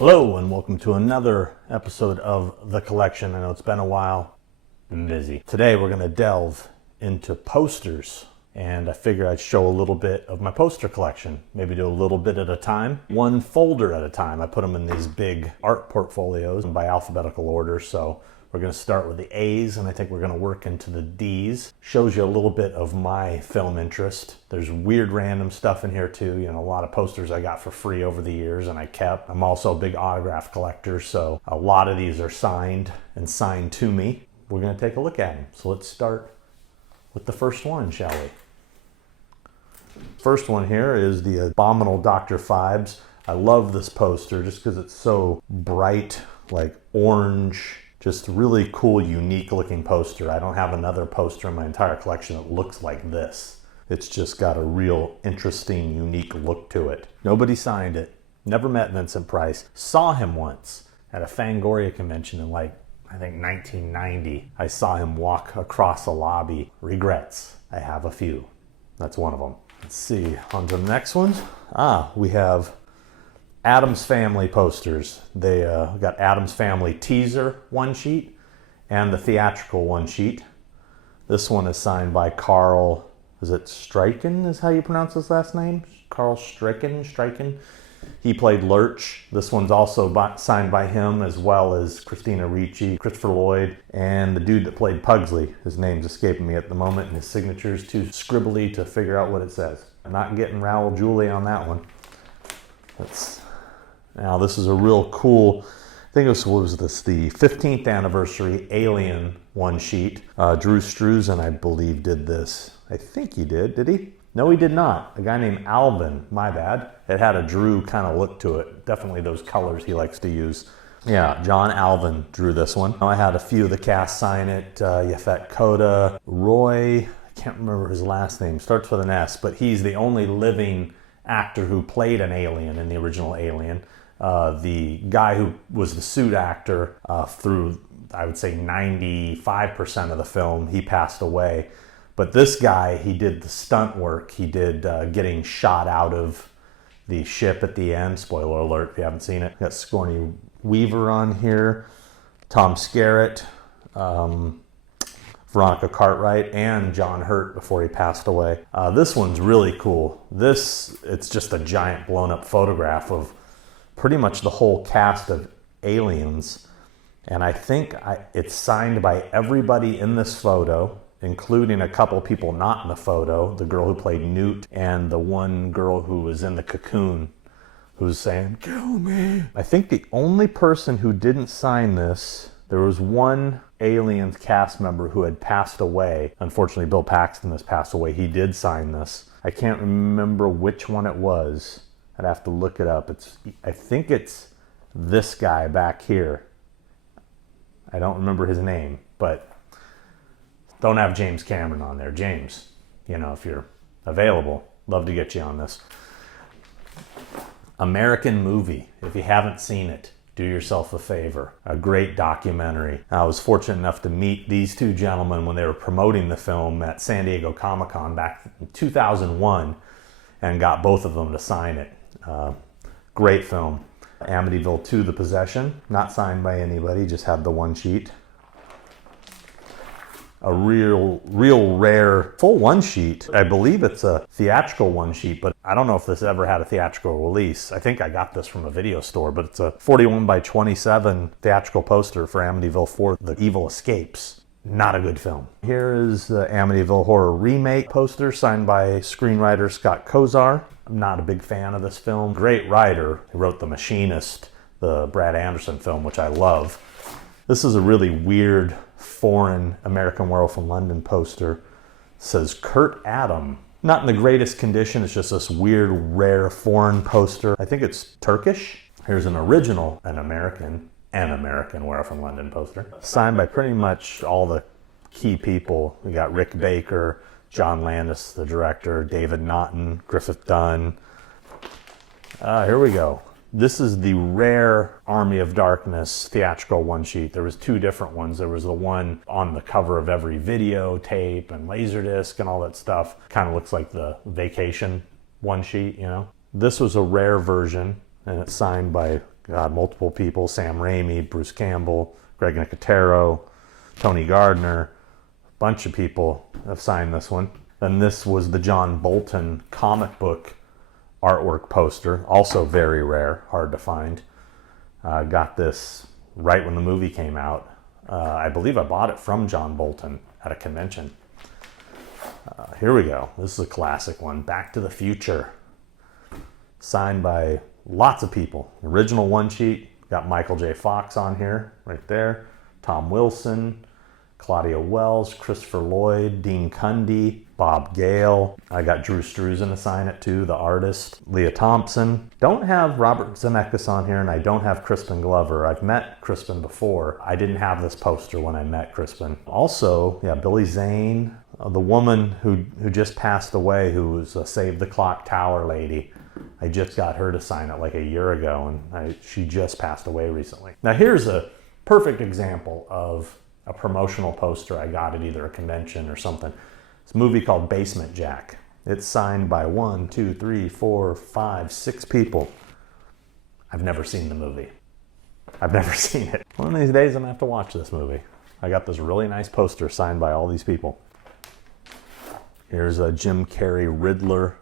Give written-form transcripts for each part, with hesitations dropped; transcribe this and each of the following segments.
Hello and welcome to another episode of The Collection. I know it's been a while, been busy. Today we're going to delve into posters, and I figure I'd show a little bit of my poster collection. Maybe do a little bit at a time, one folder at a time. I put them in these big art portfolios by alphabetical order, so we're going to start with the A's, and I think we're going to work into the D's. Shows you a little bit of my film interest. There's weird random stuff in here too. You know, a lot of posters I got for free over the years and I kept. I'm also a big autograph collector, so a lot of these are signed and signed to me. We're going to take a look at them. So let's start with the first one, shall we? First one here is the Abominable Dr. Phibes. I love this poster just because it's so bright, like orange. Just really cool, unique looking poster. I don't have another poster in my entire collection that looks like this. It's just got a real interesting, unique look to it. Nobody signed it. Never met Vincent Price. Saw him once at a Fangoria convention in I think 1990. I saw him walk across a lobby. Regrets. I have a few. That's one of them. Let's see, on to the next one. We have Addams Family posters. They got Addams Family teaser one sheet and the theatrical one sheet. This one is signed by Carl, is it Stryken is how you pronounce his last name? Carl Stryken. He played Lurch. This one's also signed by him, as well as Christina Ricci, Christopher Lloyd, and the dude that played Pugsley. His name's escaping me at the moment, and his signature's too scribbly to figure out what it says. I'm not getting Raoul Julie on that one. Now this is a real cool, I think this was the 15th anniversary Alien one sheet. Drew Struzan, I believe, did this. I think he did he? No, he did not. A guy named Alvin, my bad. It had a Drew kind of look to it. Definitely those colors he likes to use. Yeah, John Alvin drew this one. I had a few of the cast sign it. Yaphet Kotto, Roy, I can't remember his last name, starts with an S, but he's the only living actor who played an alien in the original Alien. The guy who was the suit actor through, I would say, 95% of the film, he passed away. But this guy, he did the stunt work. He did getting shot out of the ship at the end. Spoiler alert if you haven't seen it. Got Sigourney Weaver on here, Tom Skerritt, Veronica Cartwright, and John Hurt before he passed away. This one's really cool. It's just a giant blown up photograph of pretty much the whole cast of Aliens. And I think it's signed by everybody in this photo, including a couple people not in the photo, the girl who played Newt and the one girl who was in the cocoon who's saying, "Kill me." I think the only person who didn't sign this, there was one Aliens cast member who had passed away. Unfortunately, Bill Paxton has passed away. He did sign this. I can't remember which one it was. I'd have to look it up. I think it's this guy back here. I don't remember his name, but don't have James Cameron on there. James, if you're available, love to get you on this. American Movie. If you haven't seen it, do yourself a favor. A great documentary. I was fortunate enough to meet these two gentlemen when they were promoting the film at San Diego Comic-Con back in 2001 and got both of them to sign it. Great film. Amityville 2, The Possession. Not signed by anybody, just had the one sheet. A real rare full one sheet. I believe it's a theatrical one sheet, but I don't know if this ever had a theatrical release. I think I got this from a video store, but it's a 41 by 27 theatrical poster for Amityville 4, The Evil Escapes. Not a good film. Here is the Amityville Horror Remake poster signed by screenwriter Scott Kozar. I'm not a big fan of this film. Great writer. He wrote The Machinist, the Brad Anderson film, which I love. This is a really weird foreign American Werewolf in London poster. It says Kurt Adam. Not in the greatest condition. It's just this weird, rare foreign poster. I think it's Turkish. Here's an original, an American Werewolf in London poster. Signed by pretty much all the key people. We got Rick Baker, John Landis, the director, David Naughton, Griffith Dunn. Here we go. This is the rare Army of Darkness theatrical one sheet. There was two different ones. There was the one on the cover of every videotape and Laserdisc and all that stuff. Kind of looks like the Vacation one sheet, This was a rare version, and it's signed by God, multiple people. Sam Raimi, Bruce Campbell, Greg Nicotero, Tony Gardner. A bunch of people have signed this one. And this was the John Bolton comic book artwork poster. Also very rare, hard to find. Got this right when the movie came out. I believe I bought it from John Bolton at a convention. Here we go. This is a classic one. Back to the Future. Signed by lots of people. Original one sheet. Got Michael J. Fox on here, right there. Tom Wilson, Claudia Wells, Christopher Lloyd, Dean Cundy, Bob Gale. I got Drew Struzan to sign it too, the artist. Leah Thompson. Don't have Robert Zemeckis on here, and I don't have Crispin Glover. I've met Crispin before. I didn't have this poster when I met Crispin. Also, yeah, Billy Zane. The woman who just passed away, who was a Save the Clock Tower lady. I just got her to sign it like a year ago, and she just passed away recently. Now here's a perfect example of a promotional poster I got at either a convention or something. It's a movie called Basement Jack. It's signed by 1, 2, 3, 4, 5, 6 people. I've never seen the movie. I've never seen it. One of these days I'm gonna have to watch this movie. I got this really nice poster signed by all these people. Here's a Jim Carrey Riddler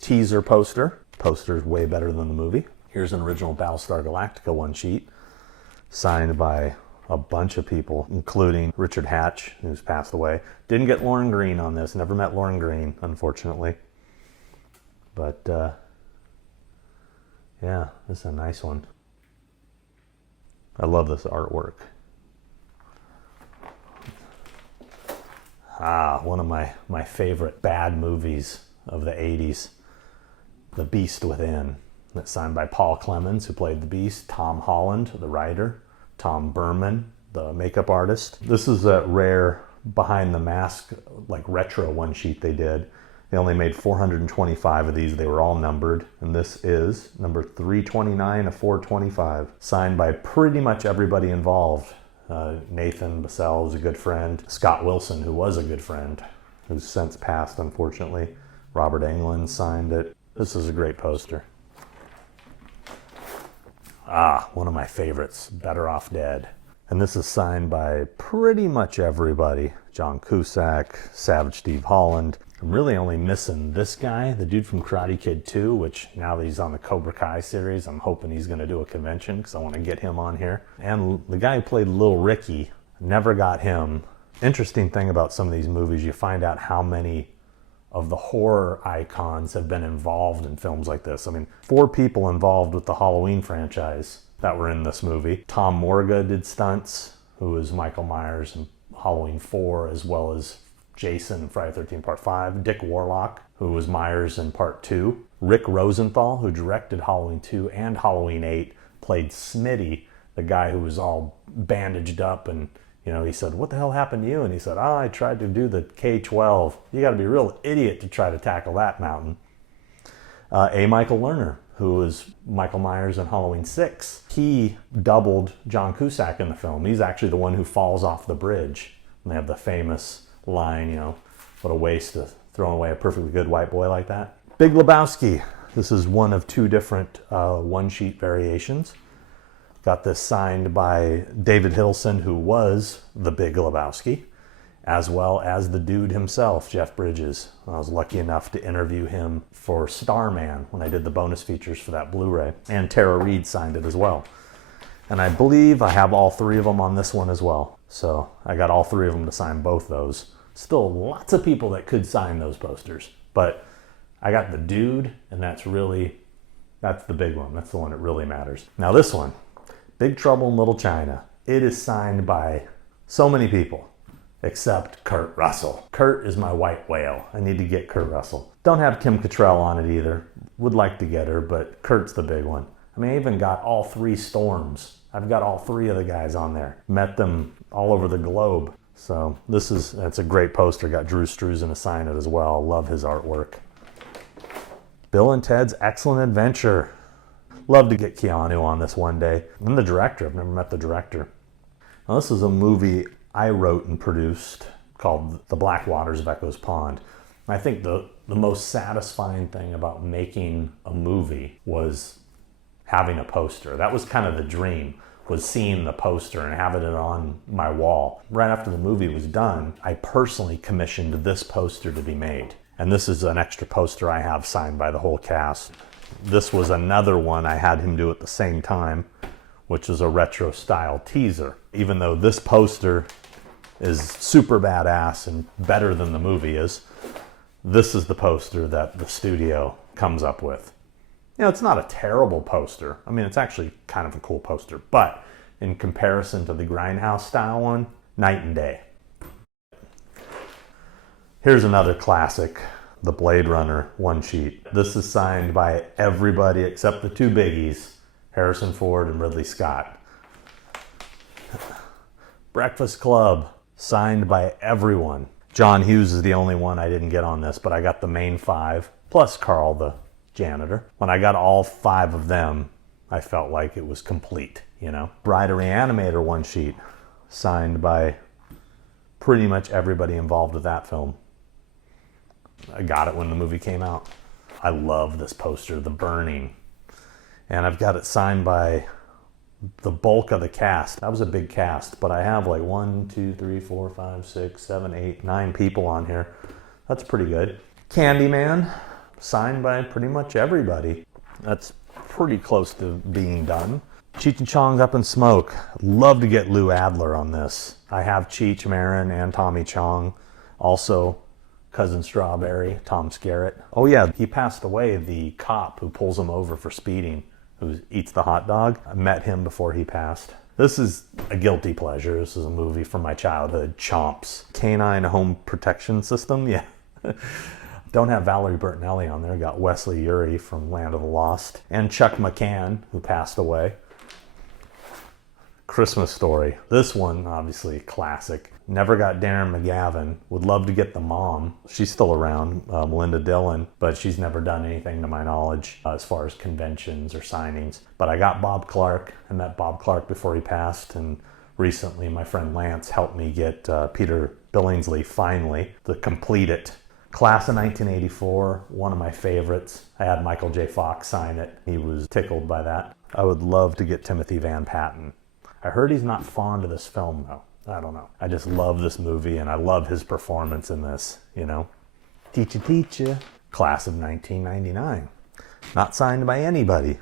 teaser poster. Poster's way better than the movie. Here's an original Battlestar Galactica one sheet, signed by a bunch of people, including Richard Hatch, who's passed away. Didn't get Lauren Green on this. Never met Lauren Green, unfortunately. But, yeah, this is a nice one. I love this artwork. One of my favorite bad movies of the 80s. The Beast Within. That's signed by Paul Clemens, who played the Beast, Tom Holland, the writer, Tom Berman, the makeup artist. This is a rare behind the mask, like retro one sheet they did. They only made 425 of these. They were all numbered. And this is number 329 of 425, signed by pretty much everybody involved. Nathan Bassell was a good friend. Scott Wilson, who was a good friend, who's since passed, unfortunately. Robert Englund signed it. This is a great poster. One of my favorites, Better Off Dead. And this is signed by pretty much everybody. John Cusack, Savage Steve Holland. I'm really only missing this guy, the dude from Karate Kid 2, which now that he's on the Cobra Kai series, I'm hoping he's going to do a convention because I want to get him on here. And the guy who played Little Ricky, never got him. Interesting thing about some of these movies, you find out how many of the horror icons have been involved in films like this. I mean, 4 people involved with the Halloween franchise that were in this movie. Tom Morga did stunts, who was Michael Myers in Halloween 4, as well as Jason in Friday the 13th Part 5. Dick Warlock, who was Myers in Part 2. Rick Rosenthal, who directed Halloween 2 and Halloween 8, played Smitty, the guy who was all bandaged up, and he said, "What the hell happened to you?" And he said, "I tried to do the K-12. You got to be a real idiot to try to tackle that mountain." A. Michael Lerner, who was Michael Myers in Halloween 6. He doubled John Cusack in the film. He's actually the one who falls off the bridge. And they have the famous line, what a waste of throwing away a perfectly good white boy like that. Big Lebowski. This is one of 2 different one-sheet variations. Got this signed by David Hiddleston, who was the Big Lebowski, as well as the dude himself, Jeff Bridges. I was lucky enough to interview him for Starman when I did the bonus features for that Blu-ray. And Tara Reid signed it as well. And I believe I have all 3 of them on this one as well. So I got all 3 of them to sign both those. Still lots of people that could sign those posters. But I got the dude, and that's the big one. That's the one that really matters. Now this one. Big Trouble in Little China. It is signed by so many people, except Kurt Russell. Kurt is my white whale. I need to get Kurt Russell. Don't have Kim Cattrall on it either. Would like to get her, but Kurt's the big one. I mean, I even got all 3 Storms. I've got all 3 of the guys on there. Met them all over the globe. So that's a great poster. Got Drew Struzan to sign it as well. Love his artwork. Bill and Ted's Excellent Adventure. Love to get Keanu on this one day. And the director. I've never met the director. Now, this is a movie I wrote and produced called The Black Waters of Echoes Pond. And I think the most satisfying thing about making a movie was having a poster. That was kind of the dream, was seeing the poster and having it on my wall. Right after the movie was done, I personally commissioned this poster to be made. And this is an extra poster I have signed by the whole cast. This was another one I had him do at the same time, which is a retro style teaser. Even though this poster is super badass and better than the movie is, this is the poster that the studio comes up with. You know, it's not a terrible poster. I mean, it's actually kind of a cool poster, but in comparison to the Grindhouse style one, night and day. Here's another classic, the Blade Runner one sheet. This is signed by everybody except the two biggies, Harrison Ford and Ridley Scott. Breakfast Club, signed by everyone. John Hughes is the only one I didn't get on this, but I got the main five, plus Carl the janitor. When I got all five of them, I felt like it was complete, you know. Bride of Re-Animator one sheet, signed by pretty much everybody involved with that film. I got it when the movie came out. I love this poster, The Burning. And I've got it signed by the bulk of the cast. That was a big cast, but I have like 1, 2, 3, 4, 5, 6, 7, 8, 9 people on here. That's pretty good. Candyman, signed by pretty much everybody. That's pretty close to being done. Cheech and Chong's Up in Smoke. Love to get Lou Adler on this. I have Cheech Marin and Tommy Chong. Also, Cousin Strawberry, Tom Skerritt. Oh yeah, he passed away, the cop who pulls him over for speeding, who eats the hot dog. I met him before he passed. This is a guilty pleasure. This is a movie from my childhood, Chomps. Canine Home Protection System, yeah. Don't have Valerie Bertinelli on there. Got Wesley Ury from Land of the Lost. And Chuck McCann, who passed away. Christmas Story. This one, obviously, classic. Never got Darren McGavin. Would love to get the mom. She's still around, Melinda Dillon, but she's never done anything to my knowledge as far as conventions or signings. But I got Bob Clark. I met Bob Clark before he passed, and recently my friend Lance helped me get Peter Billingsley finally to complete it. Class of 1984, one of my favorites. I had Michael J. Fox sign it. He was tickled by that. I would love to get Timothy Van Patten. I heard he's not fond of this film though. I don't know. I just love this movie and I love his performance in this, you know. Teacher. Class of 1999. Not signed by anybody.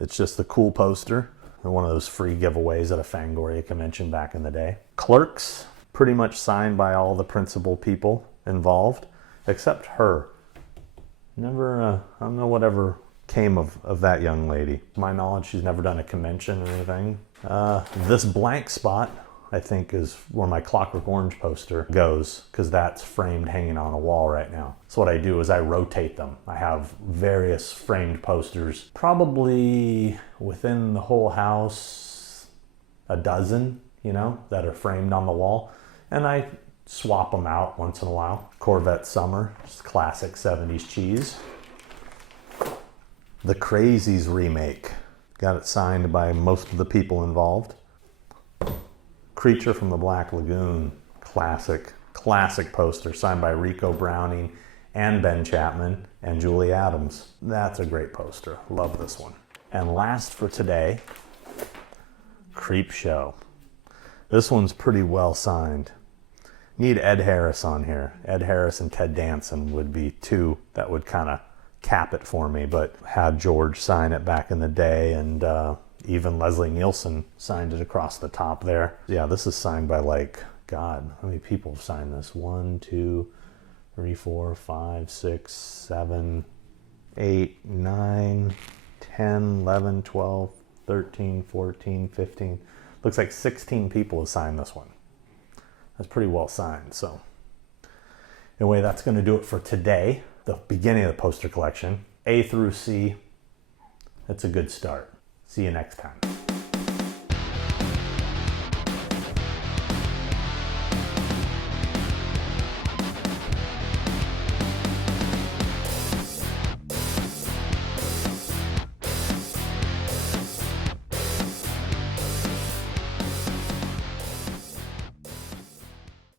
It's just a cool poster. One of those free giveaways at a Fangoria convention back in the day. Clerks, pretty much signed by all the principal people involved. Except her. Never, I don't know whatever came of that young lady. To my knowledge, she's never done a convention or anything. This blank spot, I think, is where my Clockwork Orange poster goes, because that's framed hanging on a wall right now. So what I do is I rotate them. I have various framed posters, probably within the whole house, a dozen, you know, that are framed on the wall. And I swap them out once in a while. Corvette Summer, just classic 70s cheese. The Crazies remake. Got it signed by most of the people involved. Creature from the Black Lagoon. Classic poster signed by Rico Browning and Ben Chapman and Julie Adams. That's a great poster. Love this one. And last for today, Creepshow. This one's pretty well signed. Need Ed Harris on here. Ed Harris and Ted Danson would be two that would kind of cap it for me, but had George sign it back in the day, and even Leslie Nielsen signed it across the top there. Yeah, this is signed by, like, God, how many people have signed this? 1, 2, 3, 4, 5, 6, 7, 8, 9, 10, 11, 12, 13, 14, 15. Looks like 16 people have signed this one. That's pretty well signed. So anyway, that's going to do it for today. The beginning of the poster collection, A through C. It's a good start. See you next time.